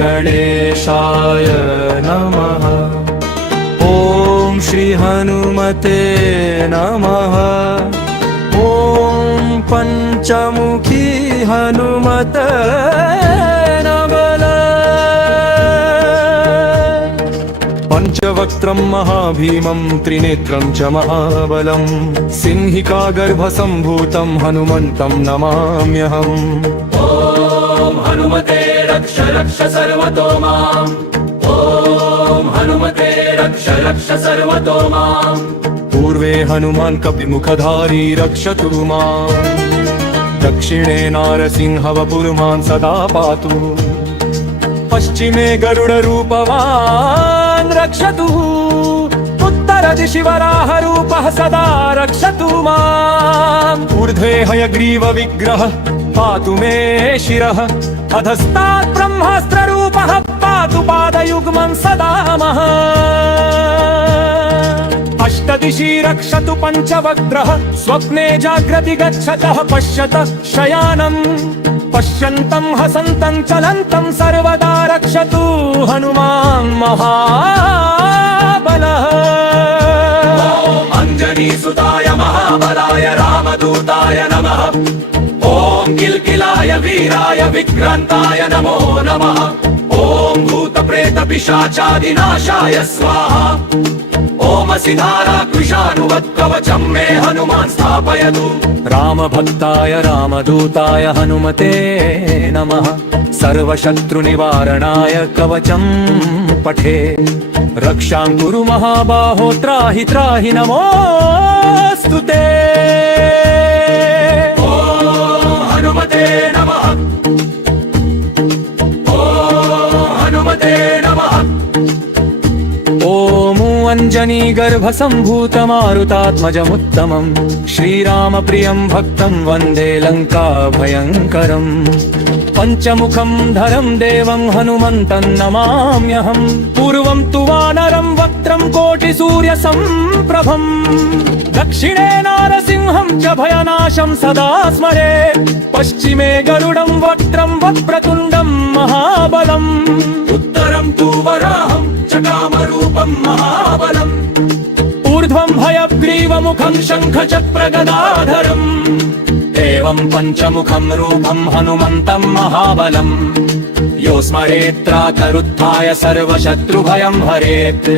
गणेशाय नमः। ॐ श्री हनुमते नमः। ॐ पंचमुखी हनुमते पंचवक्त्रं महाभीमं त्रिनेत्रं च महाबलं सिंहिका गर्भसम्भूतं हनुमन्तं नमाम्यहम्। ॐ हनुमते रक्ष रक्ष सर्वतो माम्। ॐ हनुमते रक्ष रक्ष सर्वतो माम्। पूर्वे हनुमान् कपिमुखधारी रक्षतु माम्। दक्षिणे नारसिंह वपुर्मान् सदा पातु। पश्चिमे गरुडरूपवान् रक्षतु। उत्तरदिशि वराहरूपः सदा रक्षतु माम्। ऊर्ध्वे हयग्रीवविग्रहः पातु मे शिरः। अधस्तात् ब्रह्मास्त्ररूपः पातु पादयुग्मं सदा मः। अष्टदिशि रक्षतु पञ्चवक्त्रः स्वप्ने जाग्रति गच्छतः पश्यतः शयानम्। पश्यन्तं हसन्तं चलन्तं सर्वदा रक्षतु हनुमान् महाबलः। ॐ अञ्जनीसुताय महाबलाय रामदूताय नमः। ॐ किल्किलाय वीराय विक्रान्ताय नमो नमः। ॐ भूतप्रेतपिशाचादिनाशाय स्वाहा। ओमसि धाराकृशानुवत्कवचं मे हनुमान् स्थापयतु। रामभक्ताय रामदूताय हनुमते नमः। सर्वशत्रुनिवारणाय कवचं पठे। रक्षां कुरु महाबाहो त्राहि त्राहि नमोऽस्तु ते। ॐ हनुमते नमः। ॐ हनुमते नमः। अञ्जनी गर्भसम्भूतमारुतात्मजमुत्तमं श्रीरामप्रियं भक्तं वन्दे लङ्काभयङ्करम्। पञ्चमुखं धरं देवं हनुमन्तं नमाम्यहम्। पूर्वं तु वानरं वक्त्रं कोटिसूर्यसम्प्रभम्। दक्षिणे नारसिंहं च भयनाशं सदा स्मरेत्। पश्चिमे गरुडं वक्त्रं वक्रतुण्डं महाबलम्। उत्तरं तु वराहं च कामरूपं महाबलम्। ऊर्ध्वं हयग्रीवमुखं शङ्खचक्रगदाधरम्। एवं पञ्चमुखं रूपं हनुमन्तं महाबलम्। यो स्मरेत्त्राकरुत्थाय सर्वशत्रुभयं हरेत्।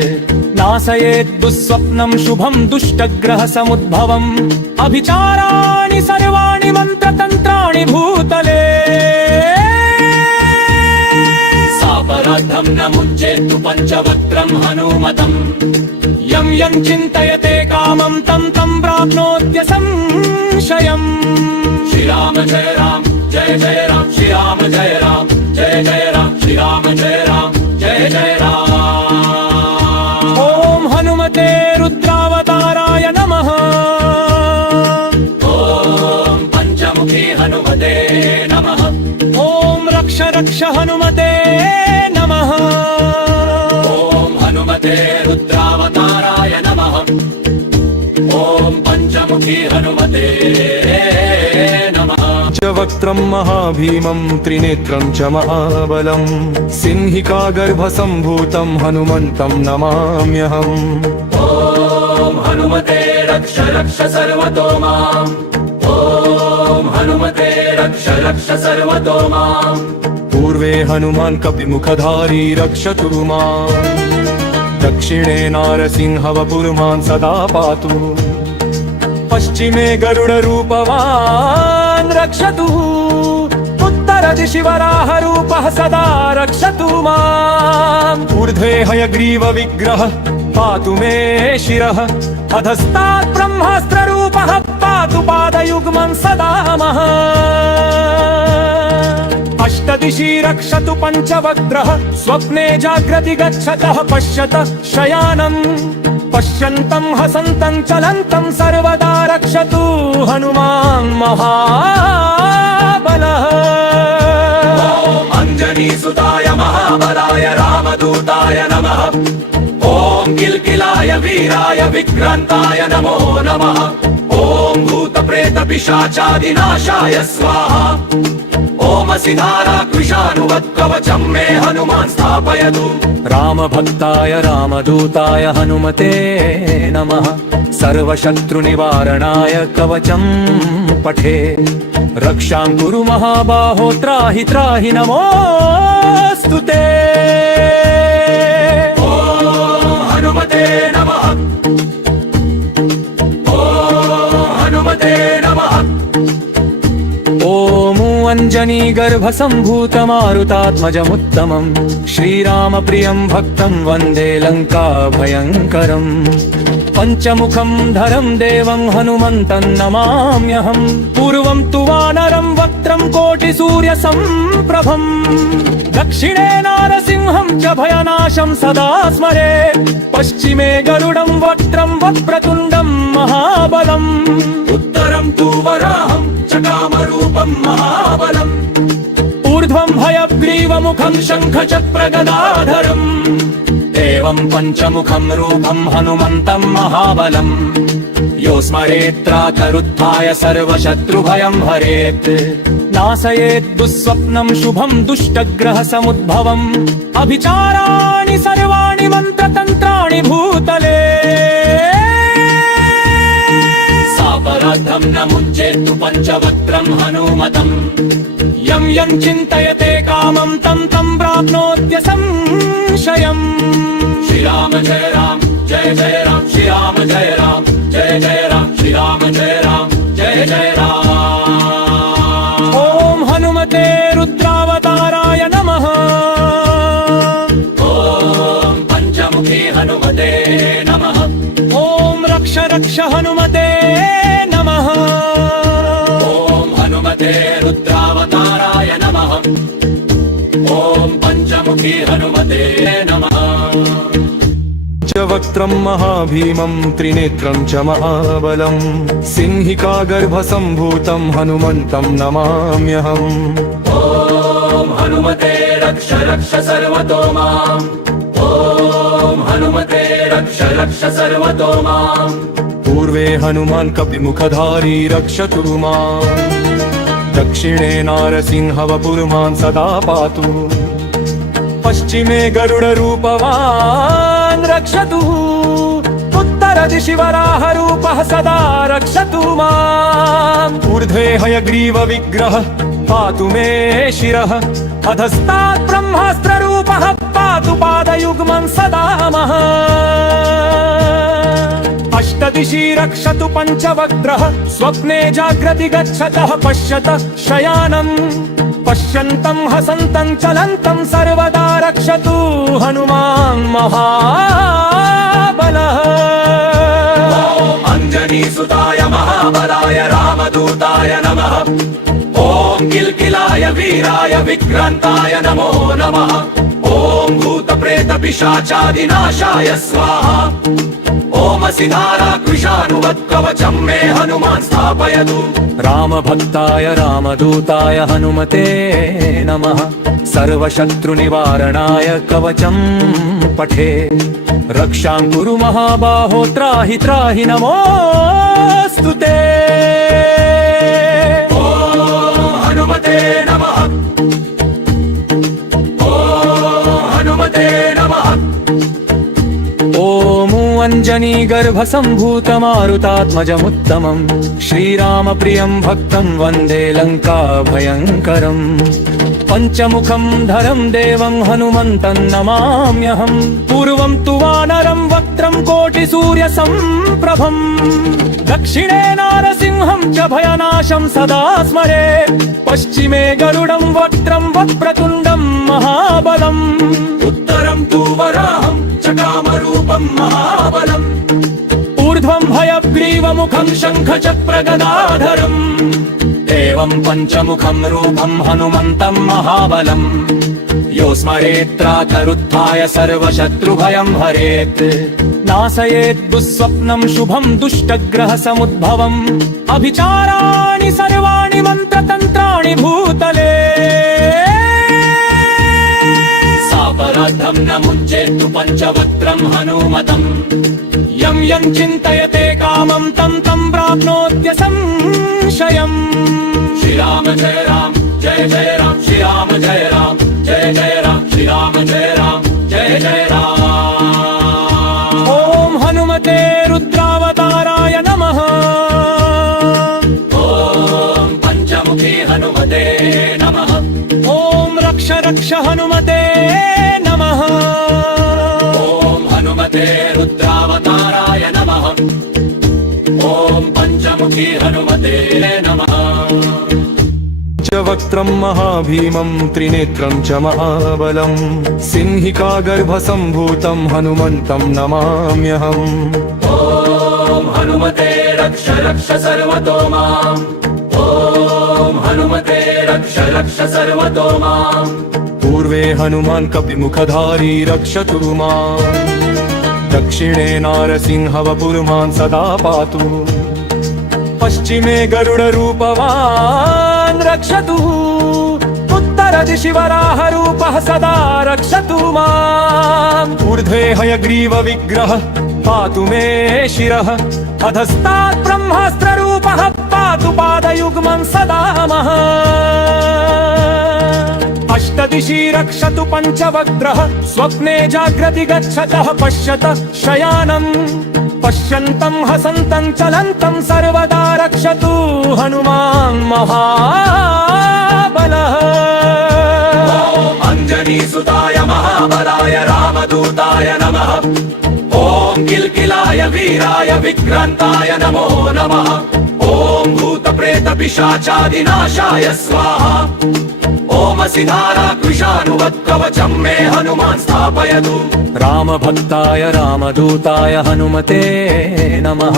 नाशयेत् दुःस्वप्नं शुभं दुष्टग्रहसमुद्भवम्। अभिचाराणि सर्वाणि मन्त्रतन्त्राणि भूतले। सापराधं न मुञ्चेत्तु पञ्चवक्त्रं हनुमतम्। यं यं चिन्तयते कामं तं तं प्राप्नोत्य संशयम्। श्रीराम जय राम जय जय राम। श्रीराम जय राम जय जय राम। श्रीराम जय राम जय जय राम। ॐ हनुमते रुद्रावताराय नमः। ॐ पञ्चमुखी हनुमते नमः। ॐ रक्ष रक्ष हनुमते नमः। ॐ हनुमते रुद्रावताराय नमः। ॐ पञ्चमुखी हनुमते नमः। पंचवक्त्रं महाभीमं त्रिनेत्रं च महाबलं सिंहिका गर्भसम्भूतं हनुमन्तं नमाम्यहम्। ॐ हनुमते रक्ष रक्ष सर्वतो माम्। ॐ हनुमते रक्ष रक्ष सर्वतो माम्। पूर्वे हनुमान् कपिमुखधारी रक्षतु माम्। दक्षिणे नारसिंह वपुर्मान् सदा पातु। पश्चिमे गरुडरूपवान् रक्षतु। उत्तरदिशि वराहरूपः सदा रक्षतु माम्। ऊर्ध्वे हयग्रीवविग्रहः पातु मे शिरः। अधस्तात् ब्रह्मास्त्ररूपः पातु पादयुग्मं सदा मः। अष्टदिशि रक्षतु पञ्चवक्त्रः स्वप्ने जाग्रति गच्छतः पश्यतः शयानम्। पश्यन्तं हसन्तं चलन्तं सर्वदा रक्षतु हनुमान् महाबलः। ॐ अञ्जनीसुताय महाबलाय रामदूताय नमः। ॐ ॐ किल्किलाय वीराय विक्रान्ताय नमो नमः ॐ भूतप्रेतपिशाचादिनाशाय स्वाहा ॐ सिधाराक्विषानुवत्कवचं मे हनुमान् स्थापयतु रामभक्ताय रामदूताय हनुमते नमः सर्वशत्रुनिवारणाय कवचं पठे रक्षां कुरु महाबाहो त्राहि त्राहि नमोऽस्तु ते ॐ हनुमते नमः ॐ हनुमते नमः ॐ अञ्जनीगर्भसम्भूतमारुतात्मजमुत्तमं श्रीरामप्रियं भक्तं वन्दे लङ्काभयङ्करम् पञ्चमुखं धरं देवं हनुमन्तं नमाम्यहं पूर्वं तु वानरं वक्त्रं कोटिसूर्यसम्प्रभं दक्षिणे नारसिंहं च भयनाशं सदा स्मरे पश्चिमे गरुडं वक्त्रं वक्प्रतुण्डं महाबलम् उत्तरं तु वराहं च कामरूपं महाबलम् ऊर्ध्वं भयग्रीवमुखं शङ्खचक्रगदाधरम् एवं पञ्चमुखं रूपं हनुमन्तं महाबलम् यो स्मरेत्राकरुत्थाय सर्वशत्रुभयं हरेत् नाशयेत् दुःस्वप्नं शुभं दुष्टग्रहसमुद्भवम् अभिचाराणि सर्वाणि मन्त्रतन्त्राणि भूतले सापराधं न मुञ्चेत्तु पञ्चवक्त्रं हनुमतम् यं यं चिन्तयते कामं तं तं प्राप्नोत्य संशयम् श्रीराम जय राम जय जय राम श्रीराम जय राम जय जय राम श्रीराम जय राम जय जय राम ॐ हनुमते रुद्रावताराय नमः ॐ पञ्चमुखी हनुमते नमः ॐ रक्ष रक्ष हनुमते नमः ॐ हनुमते रुद्रावताराय नमः ॐ पञ्चमुखी हनुमते नमः वक्त्रं महाभीमं त्रिनेत्रं च महाबलं सिंहिका गर्भसम्भूतं हनुमन्तं नमाम्यहम् ॐ हनुमते रक्ष रक्ष सर्वतो माम् ॐ हनुमते रक्ष रक्ष सर्वतो माम् पूर्वे हनुमान् कपिमुखधारी रक्षतु माम् दक्षिणे नारसिंह वपुर्मान् सदा पातु पश्चिमे गरुडरूपवान् रक्षतु उत्तरदिशि वराहरूपः सदा रक्षतु माम् ऊर्ध्वे हयग्रीवविग्रहः पातु मे शिरः अधस्तात् ब्रह्मास्त्ररूपः पातु पादयुग्मं सदा मः अष्टदिशि रक्षतु पञ्चवक्त्रः स्वप्ने जाग्रति गच्छतः पश्यतः शयानम् पश्यन्तं हसन्तं चलन्तं सर्वदा रक्षतु हनुमान् महाबलः ॐ अञ्जनीसुताय महाबलाय रामदूताय नमः ॐ किल्किलाय वीराय विक्रान्ताय नमो नमः ॐ भूतप्रेतपिशाचादिनाशाय स्वाहा ॐ सिधाराक्विषानुवत्कवचं मे हनुमान् स्थापयतु रामभक्ताय रामदूताय हनुमते नमः सर्वशत्रुनिवारणाय कवचं पठे रक्षां कुरु महाबाहो त्राहि त्राहि नमोऽस्तु ते ॐ हनुमते नमः ॐ हनुमते नमः ॐ अञ्जनीगर्भसम्भूतमारुतात्मजमुत्तमं श्रीरामप्रियं भक्तं वन्दे लङ्काभयङ्करम् पञ्चमुखं धरं देवं हनुमन्तं नमाम्यहं पूर्वं तु वानरं वक्त्रं कोटिसूर्यसम्प्रभं दक्षिणे नारसिंहं च भयनाशं सदा स्मरे पश्चिमे गरुडं वक्त्रं वक्प्रतुण्डं महाबलम् उत्तरं तु वराहं च कामरूपं महाबलम् ऊर्ध्वं भयग्रीवमुखं शङ्खचक्रगदाधरम् एवं पञ्चमुखं रूपं हनुमन्तं महाबलम् यो स्मरेत्राकरुत्थाय सर्वशत्रुभयं हरेत् नाशयेत् दुःस्वप्नं शुभं दुष्टग्रहसमुद्भवम् अभिचाराणि सर्वाणि मन्त्रतन्त्राणि भूतले सापराधं न मुञ्चेत्तु पञ्चवक्त्रं हनुमतम् यं यं चिन्तयते कामं तं तं प्राप्नोत्य संशयम् श्रीराम जय राम जय जय राम श्रीराम जय राम जय जय राम श्रीराम जय राम जय जय राम ॐ हनुमते रुद्रावताराय नमः ॐ पञ्चमुखी हनुमते नमः ॐ रक्ष रक्ष हनुमते नमः ॐ हनुमते रुद्रावताराय नमः ॐ पञ्चमुखी हनुमते नमः वक्त्रं महाभीमं त्रिनेत्रं च महाबलं सिंहिका गर्भसम्भूतं हनुमन्तं नमाम्यहम् ॐ हनुमते रक्ष रक्ष सर्वतो माम् ॐ हनुमते रक्ष रक्ष सर्वतो माम् पूर्वे हनुमान् कपिमुखधारी रक्षतु माम् दक्षिणे नारसिंहवपुर्मान् सदा पातु पश्चिमे गरुडरूपवान् रक्षतु उत्तरदिशि वराहरूपः सदा रक्षतु माम् ऊर्ध्वे हयग्रीवविग्रहः पातु मे शिरः अधस्तात् ब्रह्मास्त्ररूपः पातु पादयुग्मं सदा मः अष्टदिशि रक्षतु पञ्चवक्त्रः स्वप्ने जाग्रति गच्छतः पश्यतः शयानम् पश्यन्तं हसन्तं चलन्तं सर्वदा रक्षतु हनुमान् महाबलः ॐ अञ्जनीसुताय महाबलाय रामदूताय नमः ॐ किल्किलाय वीराय विक्रान्ताय नमो नमः ॐ भूतप्रेतपिशाचादिनाशाय स्वाहा ॐ सिधाराकृशानुवत्कवचं मे हनुमान् स्थापयतु रामभक्ताय रामदूताय हनुमते नमः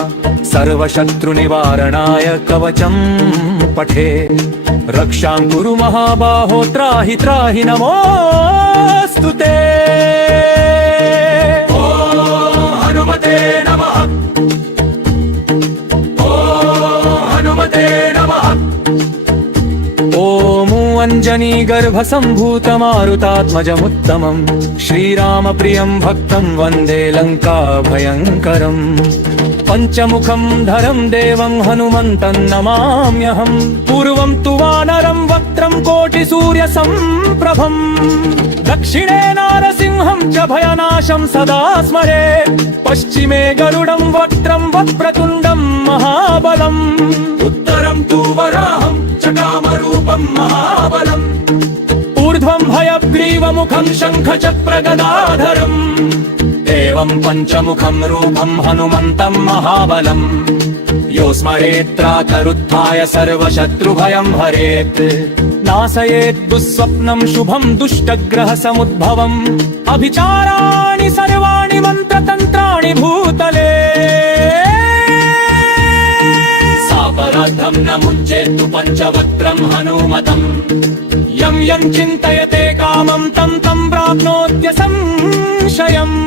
सर्वशत्रुनिवारणाय कवचं पठे रक्षां कुरु महाबाहो त्राहि त्राहि नमोऽस्तु ते ॐ हनुमते नमः ॐ हनुमते नमः ॐ अञ्जनी गर्भसम्भूतमारुतात्मजमुत्तमम् श्रीरामप्रियं भक्तं वन्दे लङ्काभयङ्करम् पञ्चमुखं धरं देवं हनुमन्तं नमाम्यहम् पूर्वं तु वानरं वक्त्रं कोटिसूर्यसम्प्रभम् दक्षिणे नारसिंहं च भयनाशं सदा स्मरे पश्चिमे गरुडं वक्त्रं वक्रतुण्डं महाबलम् उत्तरं तु वराहं च कामरूपं महाबलम् ऊर्ध्वं भयग्रीवमुखं शङ्खचक्रगदाधरम् एवं पञ्चमुखं रूपं हनुमन्तं महाबलम् यो स्मरेत्त्राकरुत्थाय सर्वशत्रुभयं हरेत् नाशयेत् दुःस्वप्नं शुभं दुष्टग्रहसमुद्भवम् अभिचाराणि सर्वाणि मन्त्रतन्त्राणि भूतले सापराधं न मुञ्चेत्तु पञ्चवक्त्रं हनुमतम् यं यं चिन्तयते कामं तं तं प्राप्नोत्य संशयम्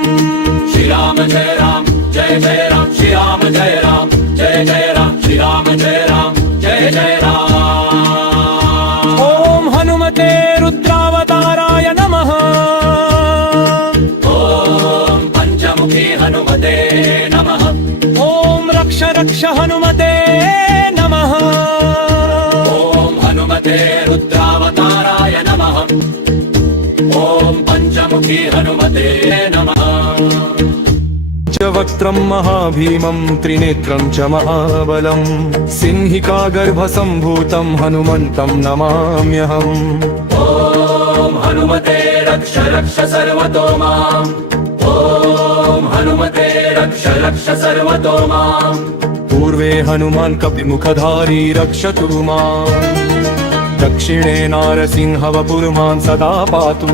श्रीराम जय राम जय जय राम श्रीराम जय राम जय जय राम श्रीराम जय राम जय जय राम ॐ हनुमते रुद्रावताराय नमः ॐ पञ्चमुखी हनुमते नमः ॐ रक्ष रक्ष हनुमते नमः ॐ हनुमते रुद्रावताराय नमः ॐ पञ्चमुखी हनुमते नमः वक्त्रं महाभीमं त्रिनेत्रं च महाबलं सिंहिका गर्भसम्भूतं हनुमन्तं नमाम्यहम् ॐ हनुमते रक्ष रक्ष सर्वतो माम् ॐ हनुमते रक्ष रक्ष सर्वतो माम् पूर्वे हनुमान् कपिमुखधारी रक्षतु माम् दक्षिणे नारसिंहवपुर्मान् सदा पातु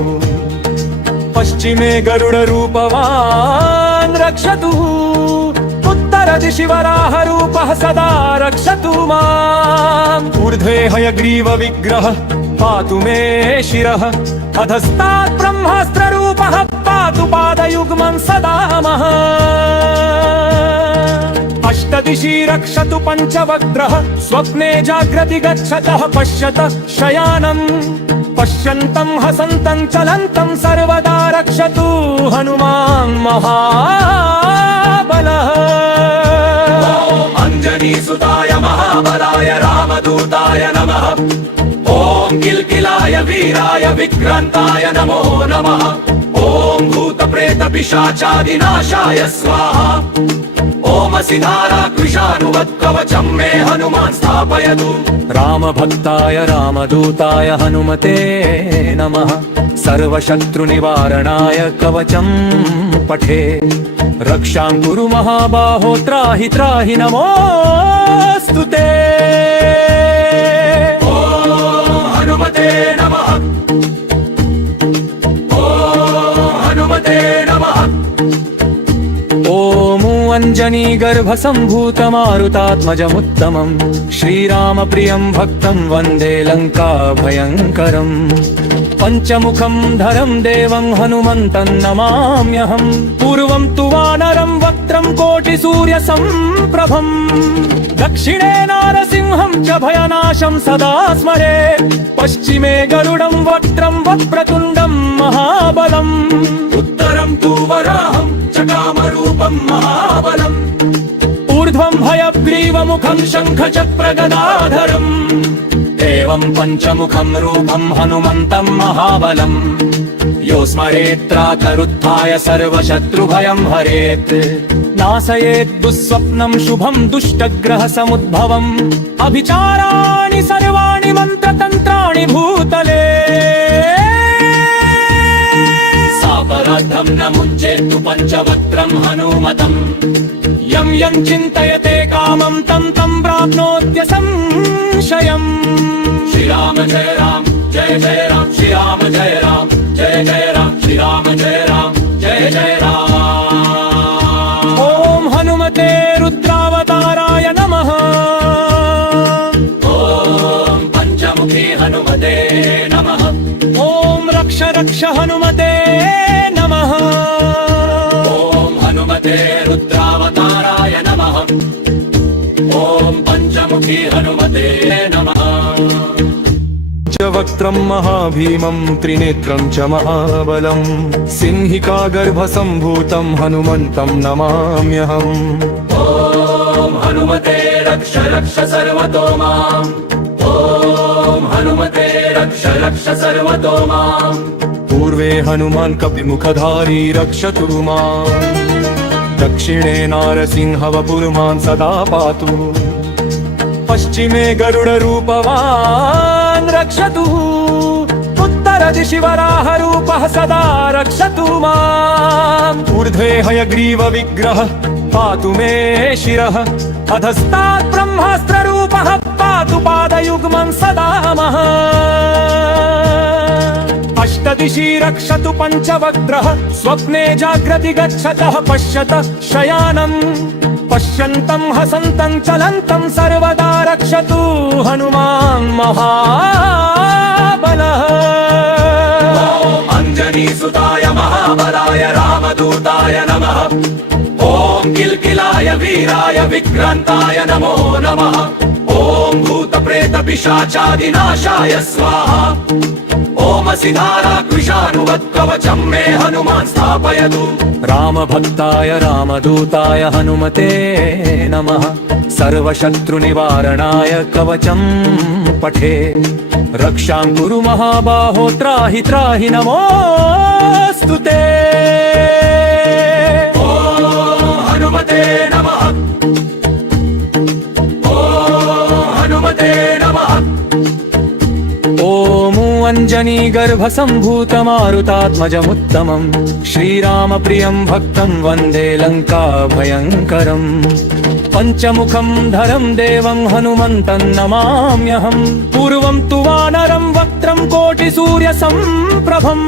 पश्चिमे गरुडरूपवान् रक्षतु उत्तरदिशि वराहरूपः सदा रक्षतु माम् ऊर्ध्वे हयग्रीवविग्रहः पातु मे शिरः अधस्तात् ब्रह्मास्त्ररूपः पातु पादयुग्मं सदा मः अष्टदिशि रक्षतु पञ्चवक्त्रः स्वप्ने जाग्रति गच्छतः पश्यतः शयानम् पश्यन्तं हसन्तं चलन्तं सर्वदा रक्षतु हनुमान् महाबलः अञ्जनीसुताय महाबलाय रामदूताय नमः ॐ किल्किलाय वीराय विक्रान्ताय नमो नमः ॐ भूतप्रेतपिशाचादिनाशाय स्वाहा ॐ सिधाराकृशानुवत्कवचं मे हनुमान् स्थापयतु रामभक्ताय रामदूताय हनुमते नमः सर्वशत्रुनिवारणाय कवचं पठे रक्षां कुरु महाबाहो त्राहि त्राहि नमोऽस्तु ते हनुमते नमः ॐ हनुमते नमः ॐ अञ्जनीगर्भसम्भूतमारुतात्मजमुत्तमं श्रीरामप्रियं भक्तं वन्दे लङ्काभयङ्करम् पञ्चमुखं धरं देवं हनुमन्तं नमाम्यहम् पूर्वं तु वानरं वक्त्रं कोटिसूर्यसम्प्रभम् दक्षिणे नारसिंहं च भयनाशं सदा स्मरे पश्चिमे गरुडं वक्त्रं वक्रतुण्डं महाबलम् उत्तरं तु वराहं च कामरूपं महाबलम् ऊर्ध्वं भयग्रीवमुखं शङ्खचक्रगदाधरम् एवं पञ्चमुखं रूपं हनुमन्तं महाबलम् यो स्मरेत्त्राकरुत्थाय सर्वशत्रुभयं हरेत् नाशयेत् दुःस्वप्नं शुभं दुष्टग्रहसमुद्भवम् अभिचाराणि सर्वाणि मन्त्रतन्त्राणि भूतले सापराधं न मुञ्चेत्तु पञ्चवक्त्रं हनुमतम् यं यं चिन्तयते कामं तं तं प्राप्नोत्यसंशयम् श्रीराम जय राम जय जय राम श्रीराम जय राम जय जय राम श्रीराम जय राम जय जय राम ॐ हनुमते रुद्रावताराय नमः ॐ पञ्चमुखी हनुमते नमः ॐ रक्ष रक्ष हनुमते नमः ॐ हनुमते रुद्रावताराय नमः ॐ पञ्चमुखी हनुमते नमः च वक्त्रं महाभीमं त्रिनेत्रं च महाबलं सिंहिकागर्भसम्भूतं हनुमन्तं नमाम्यहम् ॐ हनुमते रक्ष रक्ष सर्वतो माम् ॐ हनुमते रक्ष रक्ष सर्वतो माम् पूर्वे हनुमान् कपिमुखधारी रक्षतु माम् दक्षिणे नारसिंहवपुर्मान् सदा पातु पश्चिमे गरुडरूपवान् रक्षतु उत्तरदिशि वराहरूपः सदा रक्षतु माम् ऊर्ध्वे हयग्रीवविग्रहः पातु मे शिरः अधस्तात् ब्रह्मास्त्ररूपः पातु पादयुग्मं सदा मः अष्टदिशि रक्षतु पञ्चवक्त्रः स्वप्ने जाग्रति गच्छतः पश्यतः शयानम् पश्यन्तं हसन्तं चलन्तं सर्वदा रक्षतु हनुमान् महाबलः अञ्जनीसुताय महाबलाय रामदूताय नमः ॐ किल्किलाय वीराय विक्रान्ताय नमो नमः ॐ भूतप्रेतपिशाचादिनाशाय स्वाहा ॐ सिधाराकृशानुवत्कवचं मे हनुमान् स्थापयतु रामभक्ताय रामदूताय हनुमते नमः सर्वशत्रुनिवारणाय कवचं पठे रक्षां कुरु महाबाहो त्राहि त्राहि नमोऽस्तु ते हनुमते नमः ॐ हनुमते नमः ॐ अञ्जनीगर्भसम्भूतमारुतात्मजमुत्तमं श्रीरामप्रियं भक्तं वन्दे लङ्काभयङ्करम् पञ्चमुखं धरं देवं हनुमन्तं नमाम्यहम् पूर्वं तु वानरं वक्त्रं कोटिसूर्यसम्प्रभम्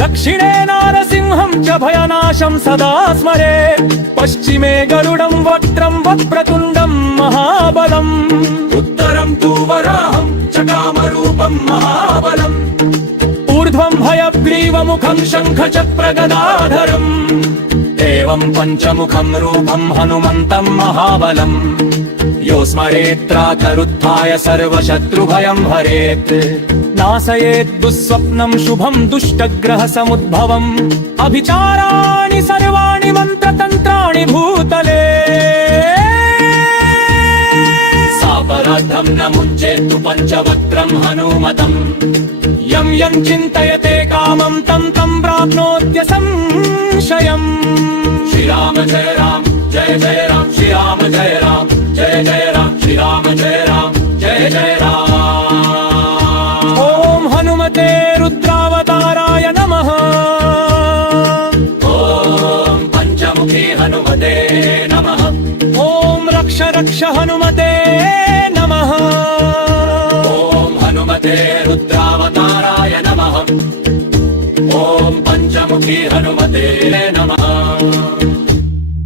दक्षिणे नारसिंहं च भयनाशं सदा स्मरे पश्चिमे गरुडं वक्त्रं वक्रतुण्डं महाबलम् उत्तरं तु वराहं च कामरूपं महाबलम् ऊर्ध्वं भयग्रीवमुखं शङ्खचक्रगदाधरम् एवं पञ्चमुखं रूपं हनुमन्तं महाबलम् यो स्मरेत् प्रातरुत्थाय सर्वशत्रुभयं हरेत् नाशयेत् दुःस्वप्नं शुभं दुष्टग्रहसमुद्भवम् अभिचाराणि सर्वाणि मन्त्रतन्त्राणि भूतले सापराधं न मुञ्चेत्तु पञ्चवक्त्रं हनुमतम् यं यं चिन्तयते कामं तं तं प्राप्नोत्यसंशयम् श्रीराम जय राम जय जय राम श्रीराम जय राम जय जय राम श्रीराम जय राम जय जय राम ॐ हनुमते रुद्रावताराय नमः ॐ पञ्चमुखी हनुमते नमः ॐ रक्ष रक्ष हनुमते नमः ॐ हनुमते रुद्रावताराय नमः ॐ पञ्चमुखी हनुमते नमः